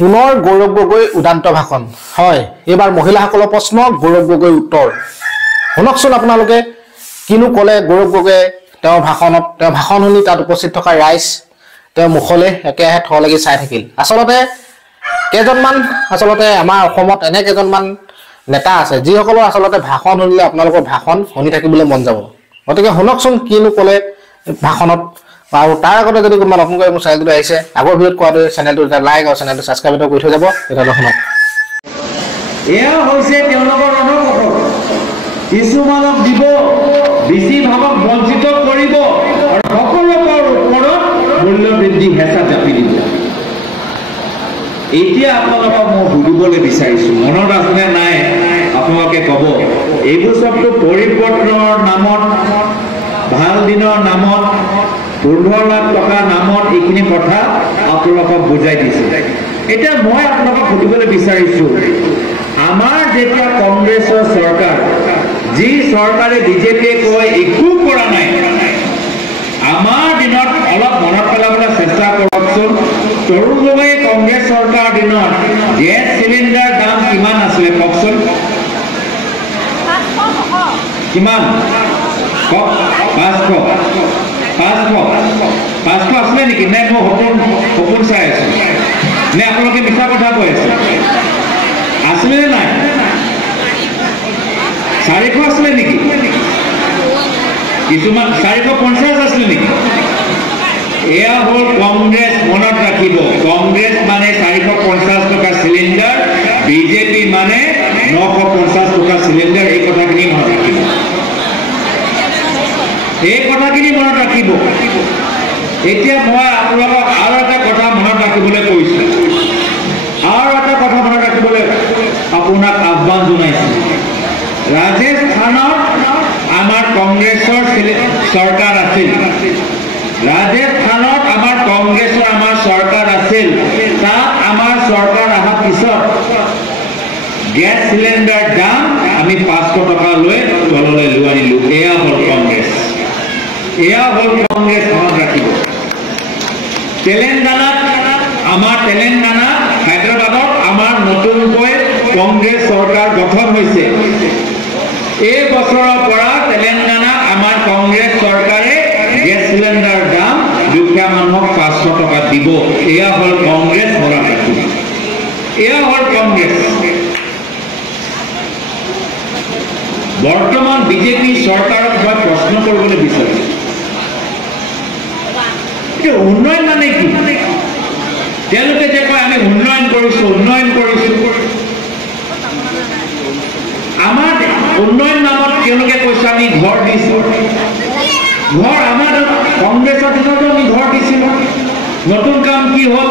পুনৰ গৌৰৱ গগৈ উদান্ত ভাষণ হয় এবাৰ মহিলাসকলৰ প্ৰশ্ন গৌৰৱ গগৈ উত্তৰ শুনকচোন আপোনালোকে কিনো ক'লে গৌৰৱ গগৈ তেওঁৰ ভাষণত তেওঁ ভাষণ শুনি তাত উপস্থিত থকা ৰাইজ তেওঁ মুখলে একেহে থ লাগি চাই থাকিল আচলতে কেজনমান আমাৰ অসমত এনে কেজনমান নেতা আছে যিসকলৰ আচলতে ভাষণ শুনিলে আপোনালোকৰ ভাষণ শুনি থাকিবলৈ মন যাব গতিকে শুনকচোন কিনো ক'লে ভাষণত আৰু তাৰ আগতে যদি কোনোবা নতুনকৈ মোৰ চেনেলটো আহিছে আগৰ ভিডিঅ'ত কোৱাটো চেনেলটো এটা লাইক আৰু চেনেলটো সাবস্ক্ৰাইব কৰি থৈ যাব এটা শুনক এয়া হৈছে তেওঁলোকৰ ৰণকৌশল কিছুমানক দিব বেছিভাগক বঞ্চিত কৰিব আৰু সকলোকৰ ওপৰত মূল্য বৃদ্ধি হেঁচা জাপি দিব এতিয়া আপোনালোকক মই সুধিবলৈ বিচাৰিছোঁ মনত আছেনে নাই আপোনালোকে ক'ব এইবোৰ চবটো পৰিৱৰ্তনৰ নামত ভাল দিনৰ নামত 15 লাখ টকাৰ নামত এইখিনি কথা আপোনালোকক বুজাই দিছে এতিয়া মই আপোনালোকক সুধিবলৈ বিচাৰিছোঁ আমাৰ যেতিয়া কংগ্ৰেছৰ চৰকাৰ যি চৰকাৰে বিজেপিয়ে কয় একো কৰা নাই আমাৰ দিনত অলপ মনত পেলাবলৈ চেষ্টা কৰকচোন তৰুণ গগৈ কংগ্ৰেছ চৰকাৰ দিনত গেছ চিলিণ্ডাৰ দাম কিমান আছিলে কওকচোন কিমান 500 আছিলে নেকি নে মই সপোন চাই আছো নে আপোনালোকে মিছা কথা কৈ আছে আছিলে নে নাই 400 আছিলে নেকি কিছুমান 450 আছিলে নেকি এয়া হ'ল কংগ্ৰেছ মনত ৰাখিব কংগ্ৰেছ মানে 450 টকা চিলিণ্ডাৰ বিজেপি মানে 950 টকা চিলিণ্ডাৰ এই কথাখিনি মনত ৰাখিব এই কথাখিনি মনত ৰাখিব এতিয়া মই আপোনালোকক আৰু এটা কথা মনত ৰাখিবলৈ কৈছোঁ আৰু এটা কথা মনত ৰাখিবলৈ আপোনাক আহ্বান জনাইছোঁ ৰাজস্থানত আমাৰ কংগ্ৰেছৰ চৰকাৰ আছিল ৰাজস্থানত আমাৰ কংগ্ৰেছৰ আমাৰ চৰকাৰ আছিল তাত আমাৰ চৰকাৰ অহাৰ পিছত গেছ চিলিণ্ডাৰ দাম আমি 500 টকা লৈ তললৈ লৈ আনিলোঁ এয়া হ'ল কংগ্ৰেছ মনত ৰাখিব তেলেংগানাত হায়দৰাবাদত আমাৰ নতুনকৈ কংগ্ৰেছ চৰকাৰ গঠন হৈছে এই বছৰৰ পৰা তেলেংগানাত আমাৰ কংগ্ৰেছ চৰকাৰে গেছ চিলিণ্ডাৰ দাম দুখীয়া মানুহক 500 টকা দিব এয়া হ'ল কংগ্ৰেছ মনত ৰাখিব এয়া হ'ল কংগ্ৰেছ বৰ্তমান বিজেপি চৰকাৰক মই প্ৰশ্ন কৰিবলৈ বিচাৰিছোঁ উন্নয়ন মানে কি তেওঁলোকে যে কয় আমি উন্নয়ন কৰিছোঁ আমাৰ উন্নয়ন নামত তেওঁলোকে কৈছে আমি ঘৰ দিছোঁ ঘৰ আমাৰ কংগ্ৰেছৰ দিনতো আমি ঘৰ দিছিলোঁ নতুন কাম কি হ'ল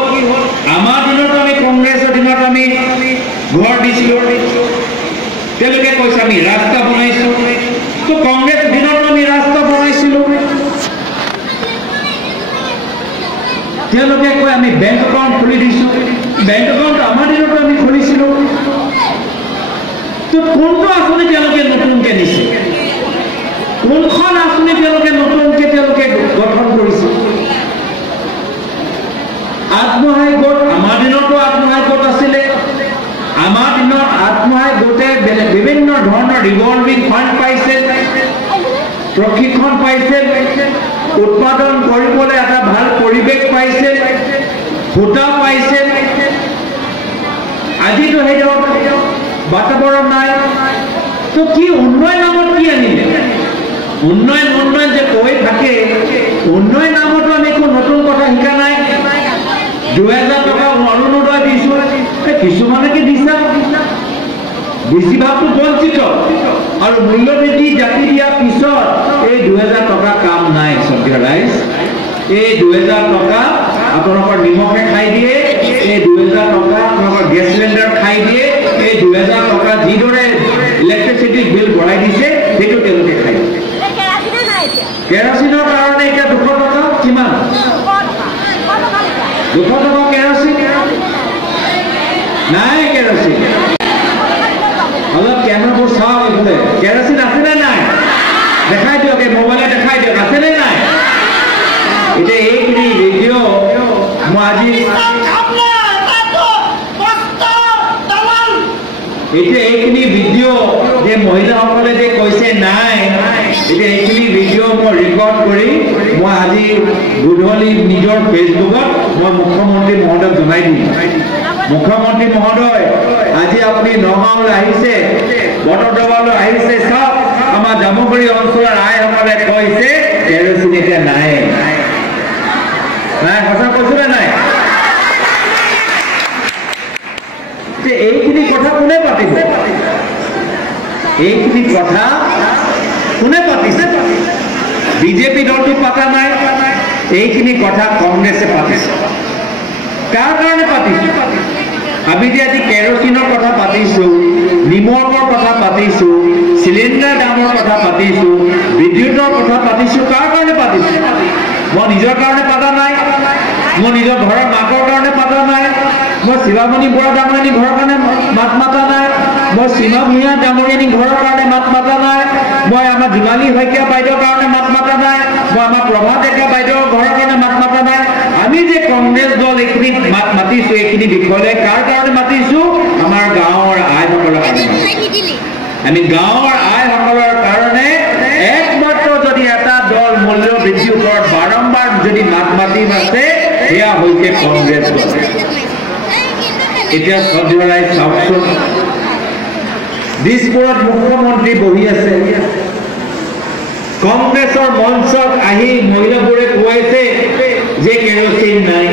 আমাৰ দিনতো আমি কংগ্ৰেছৰ দিনত আমি ঘৰ দিছিলোঁ তেওঁলোকে কৈছে আমি ৰাস্তা বনাইছোঁ তো কংগ্ৰেছ দিনত আমি ৰাস্তা বনাইছিলোঁ তেওঁলোকে কয় আমি বেংক একাউণ্ট খুলি দিছোঁ বেংক একাউণ্ট আমাৰ দিনতো আমি খুলিছিলোঁ তো কোনটো আঁচনি তেওঁলোকে নতুনকৈ দিছে কোনখন আঁচনি তেওঁলোকে নতুনকৈ গঠন কৰিছে আত্মসহায়ক গোট আমাৰ দিনতো আত্মসহায়ক গোট আছিলে আমাৰ দিনত আত্মসহায়ক গোটে বিভিন্ন ধৰণৰ ৰিভলভিং ফাণ্ড পাইছে প্ৰশিক্ষণ পাইছে উৎপাদন কৰিবলৈ এটা ভাল পৰিৱেশ পাইছে ভোটা পাইছে আজিতো সেই বাতাবৰণ নাই তো কি উন্নয়ন নামত কি আনিলে উন্নয়ন যে কৈ থাকে উন্নয়ন নামতো আমি একো নতুন কথা শিকা নাই 2000 টকা অৰুণোদয় দিছোঁ কিছুমানে কি দিছা বেছিভাগটো বঞ্চিত আৰু মূল্যবৃদ্ধি জাতি দিয়াৰ পিছত এই 2000 টকা কাম নাই সন্ধিয়া ৰাইজ এই 2000 টকা আপোনালোকৰ নিমখে খাই দিয়ে এই 2000 টকা আপোনালোকৰ গেছ চিলিণ্ডাৰ খাই দিয়ে এই 2000 টকা যিদৰে ইলেক্ট্ৰিচিটি বিল বঢ়াই দিছে সেইটো তেওঁলোকে খাই কেৰাচিনৰ কাৰণে এতিয়া 200 টকা কিমান 200 টকা কেৰাচিন নাই কেৰাচিন অলপ কেমেৰাবোৰ চাওক এইফালে কেৰাচিন আছেনে নাই দেখাই দিয়ক এই মোবাইলে দেখাই দিয়ক আছেনে নাই এতিয়া এইখিনি ৰেডিঅ' মই আজি এতিয়া এইখিনি ভিডিঅ' যে মহিলাসকলে যে কৈছে নাই, এতিয়া এইখিনি ভিডিঅ' মই ৰেকৰ্ড কৰি মই আজি গধূলি নিজৰ ফেচবুকত মই মুখ্যমন্ত্ৰী মহোদয়ক জনাই দিম। মুখ্যমন্ত্ৰী মহোদয়, আজি আপুনি নগাঁৱলৈ আহিছে, বটদ্ৰৱালৈ আহিছে, চাওক আমাৰ জামুগুৰি অঞ্চলৰ আইসকলে কৈছে কেৰচিন এতিয়া নাই। নাই, সঁচা কৈছো নে নাই? এইখিনি কথা কোনে পাতিব? এইখিনি কথা কোনে পাতিছে? বিজেপি দলটো পাতা নাই, এইখিনি কথা কংগ্ৰেছে পাতিছে। কাৰ কাৰণে পাতিছে? আমি যে আজি কেৰচিনৰ কথা পাতিছো, নিমখৰ কথা পাতিছো, চিলিণ্ডাৰ দামৰ কথা পাতিছো, বিদ্যুতৰ কথা পাতিছো, কাৰ কাৰণে পাতিছো? মই নিজৰ কাৰণে পাতা নাই, মই নিজৰ ঘৰৰ মাকৰ কাৰণে পাতা নাই, মই শিৱামণি বৰা ডাঙৰীয়ানী ঘৰৰ কাৰণে মাত মাতা নাই, মই সীমা ভূঞা ডাঙৰীয়ানী ঘৰৰ কাৰণে মাত মাতা নাই, মই আমাৰ জোনালী শইকীয়া বাইদেউৰ কাৰণে মাত মাতা নাই, মই আমাৰ প্ৰভাত ডেকা বাইদেউৰ ঘৰৰ কাৰণে মাত মাতা নাই। আমি যে কংগ্ৰেছ দল এইখিনি মাত মাতিছো, এইখিনি বিষয়লৈ কাৰ কাৰণে মাতিছো? আমাৰ গাঁৱৰ আইসকলৰ কাৰণে। আমি গাঁৱৰ আইসকলৰ কাৰণে একমাত্ৰ যদি এটা দল মূল্য বৃদ্ধিৰ ওপৰত বাৰম্বাৰ যদি মাত মাতি আছে, সেয়া হৈছে কংগ্ৰেছ দল। এতিয়া সদ্যৰাই চাওকচোন, দিছপুৰত মুখ্যমন্ত্ৰী বহি আছে, কংগ্ৰেছৰ মঞ্চত আহি মহিলাবোৰে কোৱাইছে যে কেৰচিন নাই।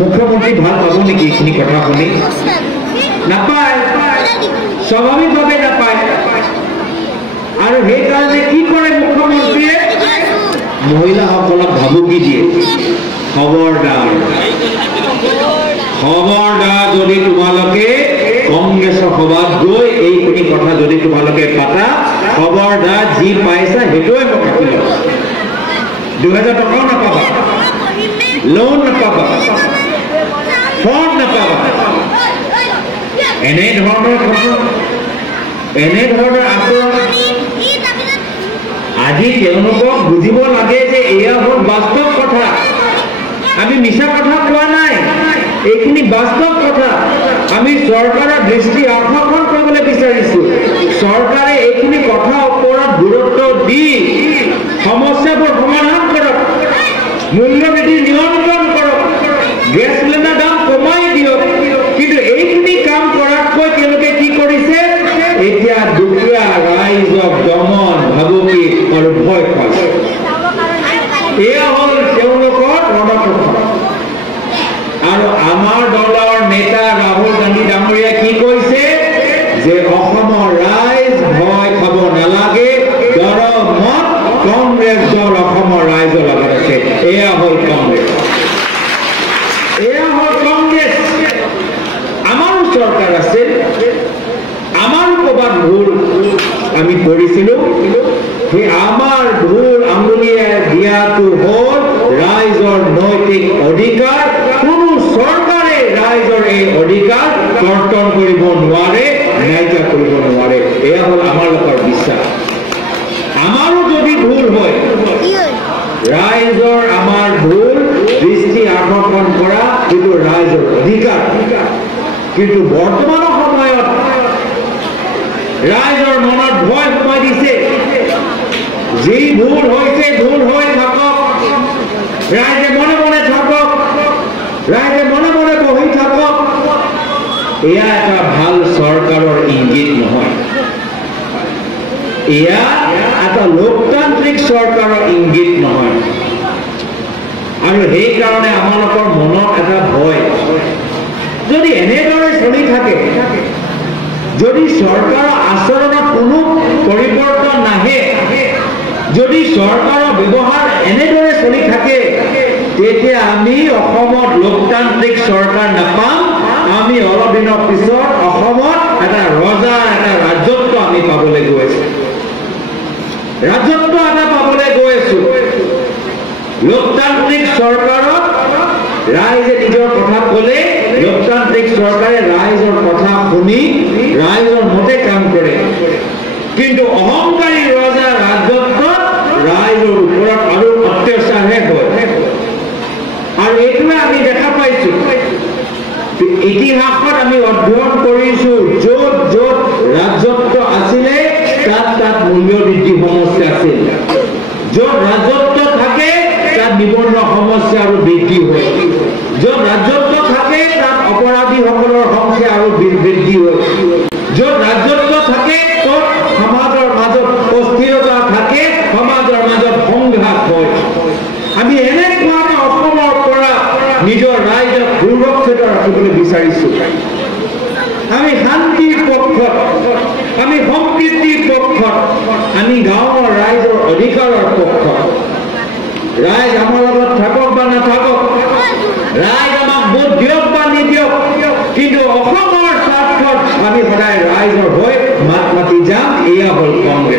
মুখ্যমন্ত্ৰী ভাল পাব নেকি এইখিনি কথা শুনি? নাপায়, স্বাভাৱিকভাৱে নাপায়। আৰু সেইকাৰণে কি কৰে মুখ্যমন্ত্ৰীয়ে? মহিলাসকলক ভাবুকি দিয়ে, খবৰদাৰ খবৰদাৰ, যদি তোমালোকে কংগ্ৰেছৰ সভাত গৈ এইখিনি কথা যদি তোমালোকে পাতা, খবৰদাৰ যি পাইছা সেইটোৱে মোক ৰাখি ল'বা। 2000 টকাও নাপাবা, লোন নাপাবা, ফৰ্ম নাপাবা। এনেধৰণৰ আচৰণ আজি তেওঁলোকক বুজিব লাগে যে এয়া হ'ল বাস্তৱ কথা। আমি মিছা কথা কোৱা নাই, এইখিনি বাস্তৱ কথা। আমি চৰকাৰৰ দৃষ্টি আকৰ্ষণ কৰিবলৈ বিচাৰিছো। চৰকাৰে এইখিনি কথাৰ ওপৰত গুৰুত্ব দি সমস্যাবোৰ সমাধান কৰক, মূল্য বৃদ্ধি নিয়ন্ত্ৰণ কৰক, গেছ চিলিণ্ডাৰ দাম কমাই দিয়ক। কিন্তু এইখিনি কাম কৰাতকৈ তেওঁলোকে কি কৰিছে? এতিয়া দুখীয়া ৰাইজক দমন, ভাবুকি আৰু ভয় খুৱাইছে। এয়া হ'ল তেওঁলোকৰ ৰণকৌশল। আৰু আমাৰ দলৰ নেতা ৰাহুল গান্ধী ডাঙৰীয়াই কি কৈছে? যে অসমৰ ৰাইজ ভয় খাব নালাগে, দৰমত কংগ্ৰেছ দল অসমৰ ৰাইজৰ লগত আছে। এয়া হ'ল কংগ্ৰেছ, এয়া হ'ল কংগ্ৰেছ। আমাৰো চৰকাৰ আছে, আমাৰো ক'ৰবাত ভুল আমি কৰিছিলো। সেই আমাৰ ভুল আঙুলিয়াই দিয়াটো হ'ল ৰাইজৰ নৈতিক অধিকাৰ। কোনো চৰকাৰে ৰাইজৰ এই অধিকাৰ কৰ্তন কৰিব নোৱাৰে, নাইকিয়া কৰিব নোৱাৰে। এয়া হ'ল আমাৰ লোকৰ বিশ্বাস। আমাৰো যদি ভুল হয়, ৰাইজৰ আমাৰ ভুল দৃষ্টি আকৰ্ষণ কৰা এইটো ৰাইজৰ অধিকাৰ। কিন্তু বৰ্তমানৰ সময়ত ৰাইজৰ মনত ভয় সোমাই দিছে। যি ভুল হৈছে ভুল হৈ থাকক, ৰাইজে মনে মনে থাকক, ৰাইজে মনে মনে বহি থাকক। এয়া এটা ভাল চৰকাৰৰ ইংগিত নহয়, এয়া এটা লোকতান্ত্ৰিক চৰকাৰৰ ইংগিত নহয়। আৰু সেইকাৰণে আমালোকৰ মনত এটা ভয়, যদি এনেদৰে চলি থাকে, যদি চৰকাৰৰ আচৰণত কোনো পৰিৱৰ্তন নাহে, যদি চৰকাৰৰ ব্যৱহাৰ এনেদৰে চলি থাকে, তেতিয়া আমি অসমত লোকতান্ত্ৰিক চৰকাৰ নাপাম। আমি অলপ দিনৰ পিছত অসমত এটা ৰজা, এটা ৰাজত্ব আমি পাবলৈ গৈ আছো, ৰাজত্ব এটা পাবলৈ গৈ আছো। লোকতান্ত্ৰিক চৰকাৰত ৰাইজে নিজৰ কথা ক'লে, লোকতান্ত্ৰিক চৰকাৰে ৰাইজৰ কথা শুনি ৰাইজৰ মতে কাম কৰে। কিন্তু অহংকাৰী ৰজা ৰাজত্বত ৰাইজৰ ওপৰত আৰু অত্যাচাৰহে হয়। আৰু এইটোৱে আমি দেখা পাইছো, ইতিহাসত আমি অধ্যয়ন কৰিছো, য'ত বৃদ্ধি সমস্যা আছিল য'ত ৰাজত্ব থাকে তাত নিবনুৱা সমস্যা আৰু বৃদ্ধি হয় য'ত ৰাজত্ব থাকে তাত অপৰাধীসকলৰ সংখ্যা আৰু বৃদ্ধি হয় য'ত ৰাজত্ব থাকে ত'ত সমাজৰ মাজত অস্থিৰতা থাকে সমাজৰ মাজত সংঘাত হয় আমি এনেকুৱা অসমৰ পৰা নিজৰ ৰাইজক সুৰক্ষিত ৰাখিবলৈ বিচাৰিছোঁ আমি শান্তিৰ পক্ষত আমি সম্প্ৰীতিৰ পক্ষত আমি গাঁৱৰ ৰাইজৰ অধিকাৰৰ পক্ষত ৰাইজ আমাৰ লগত থাকক বা নাথাকক ৰাইজ আমাক ভোট দিয়ক বা নিদিয়ক কিন্তু অসমৰ স্বাৰ্থত আমি সদায় ৰাইজৰ হৈ মাত মাতি যাম এয়া হ'ল কংগ্ৰেছ